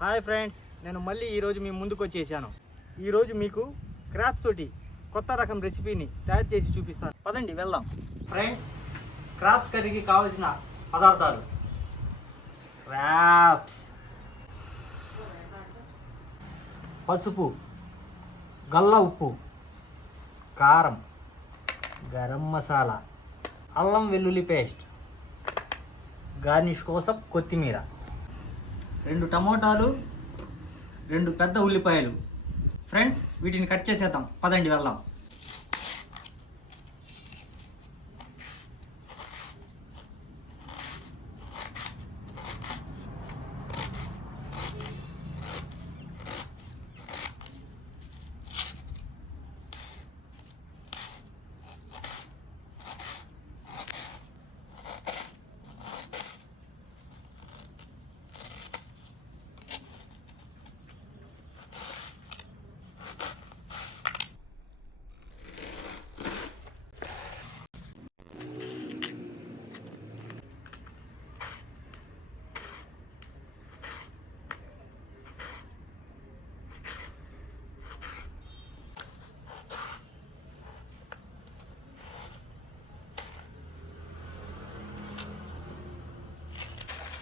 Hi friends, నేను మళ్ళీ ఈరోజు మీ ముందుకు వచ్చేసాను. ఈరోజు మీకు క్రాప్స్ తోటి కొత్త రకం రెసిపీని తయారు చేసి చూపిస్తాను. పదండి వెళ్దాం. ఫ్రెండ్స్, క్రాప్స్ కర్రీకి కావాల్సిన పదార్థాలు: క్రాప్స్, పసుపు, గల్ల ఉప్పు, కారం, గరం మసాలా, అల్లం వెల్లుల్లి పేస్ట్, గార్నిష్ కోసం కొత్తిమీర, 2 టమోటాలు, 2 పెద్ద ఉల్లిపాయలు. ఫ్రెండ్స్, వీటిని కట్ చేసేద్దాం. పదండి వెళ్దాం.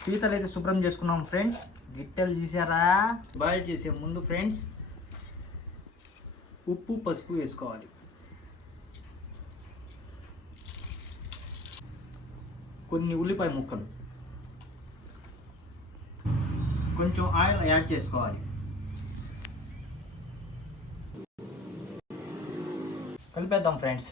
పీతలు అయితే శుభ్రం చేసుకున్నాం ఫ్రెండ్స్. గిట్టెలు చూసారా? బాయిల్ చేసే ముందు ఫ్రెండ్స్ ఉప్పు పసుపు వేసుకోవాలి. కొన్ని ఉల్లిపాయ ముక్కలు, కొంచెం ఆయిల్ యాడ్ చేసుకోవాలి. కలిపేద్దాం ఫ్రెండ్స్.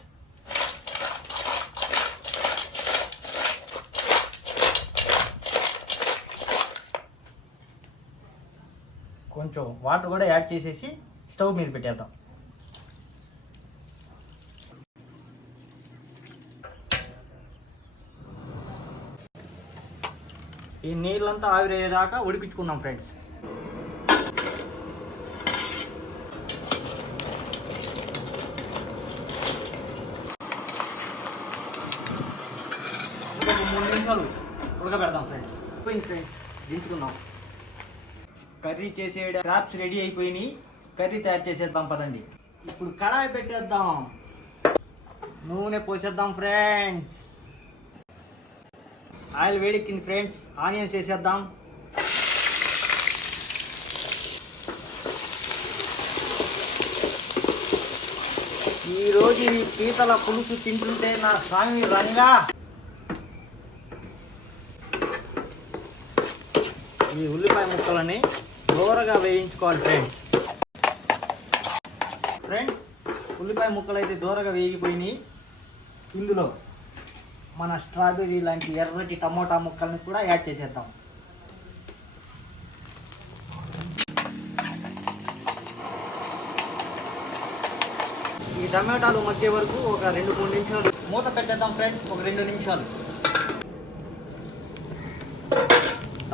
కొంచెం వాటర్ కూడా యాడ్ చేసేసి స్టవ్ మీద పెట్టేద్దాం. ఈ నీళ్ళంతా ఆవిరయ్యేదాకా ఉడికించుకుందాం ఫ్రెండ్స్. ఇంకొక 3 నిమిషాలు ఉడకబెడదాం ఫ్రెండ్స్. ఫ్రెండ్స్, దించుకుందాం. కర్రీ చేసే క్రాప్స్ రెడీ అయిపోయినాయి. కర్రీ తయారు చేసేద్దాం పదండి. ఇప్పుడు కడాయి పెట్టేద్దాం, నూనె పోసేద్దాం ఫ్రెండ్స్. ఆయిల్ వేడెక్కింది ఫ్రెండ్స్. ఆనియన్స్ వేసేద్దాం. ఈరోజు ఈ పీతల పులుసు తింటుంటే నా స్వామి రానిగా. ఈ ఉల్లిపాయ ముక్కలని దూరగా వేయించుకోవాలి ఫ్రెండ్స్. ఉల్లిపాయ ముక్కలు అయితే దూరగా వేగిపోయినాయి. ఇందులో మన స్ట్రాబెర్రీ లాంటి ఎర్రటి టమోటా ముక్కల్ని కూడా యాడ్ చేసేద్దాం. ఈ టమాటాలు మగ్గే వరకు ఒక 2-3 నిమిషాలు మూత పెట్టేద్దాం ఫ్రెండ్స్. ఒక 2 నిమిషాలు.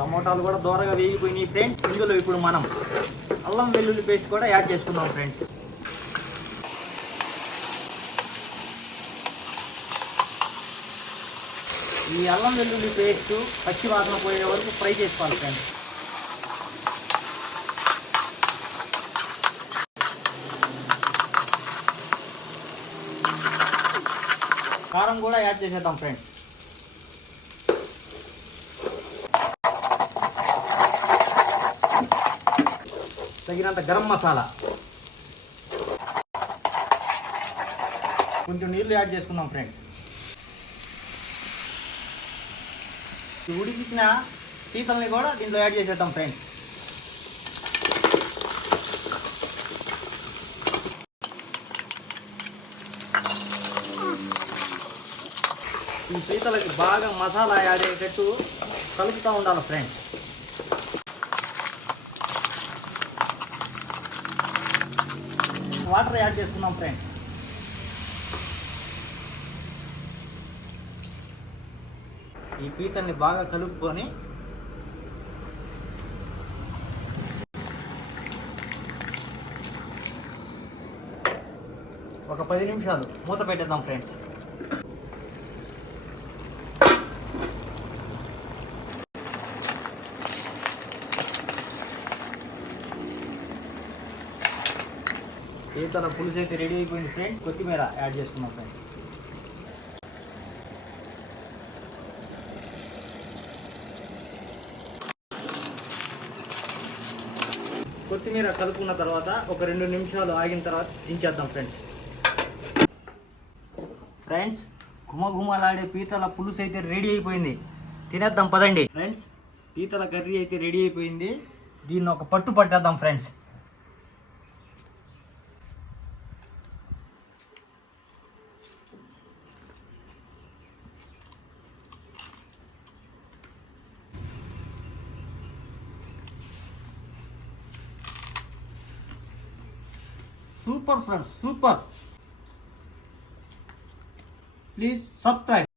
టమోటాలు కూడా దూరగా వేగిపోయినాయి ఫ్రెండ్స్. ఇందులో ఇప్పుడు మనం అల్లం వెల్లుల్లి పేస్ట్ కూడా యాడ్ చేసుకుందాం ఫ్రెండ్స్. ఈ అల్లం వెల్లుల్లి పేస్ట్ పచ్చి వాసన పోయే వరకు ఫ్రై చేసుకోవాలి ఫ్రెండ్స్. కారం కూడా యాడ్ చేసేద్దాం ఫ్రెండ్స్. తగినంత గరం మసాలా, కొంచెం నీళ్లు యాడ్ చేసుకుందాం ఫ్రెండ్స్. ఉడికించిన పీతల్ని కూడా దీంట్లో యాడ్ చేసేద్దాం ఫ్రెండ్స్. ఈ పీతలకి బాగా మసాలా యాడ్ అయ్యేటట్టు కలుపుతూ ఉండాలి ఫ్రెండ్స్. వాటర్ యాడ్ చేసుకున్నాం ఫ్రెండ్స్. ఈ పీతల్ని బాగా కలుపుకొని ఒక 10 నిమిషాలు మూత పెట్టేద్దాం ఫ్రెండ్స్. పీతల పులుసు అయితే రెడీ అయిపోయింది ఫ్రెండ్స్. కొత్తిమీర యాడ్ చేసుకున్నాం ఫ్రెండ్స్. కొత్తిమీర కలుపుకున్న తర్వాత ఒక 2 నిమిషాలు ఆగిన తర్వాత దించేద్దాం ఫ్రెండ్స్. ఫ్రెండ్స్, గుమగుమలాడే పీతల పులుసు అయితే రెడీ అయిపోయింది. తినేద్దాం పదండి ఫ్రెండ్స్. పీతల కర్రీ అయితే రెడీ అయిపోయింది. దీన్ని ఒక పట్టు పట్టేద్దాం friends. Super friends, super. Please subscribe.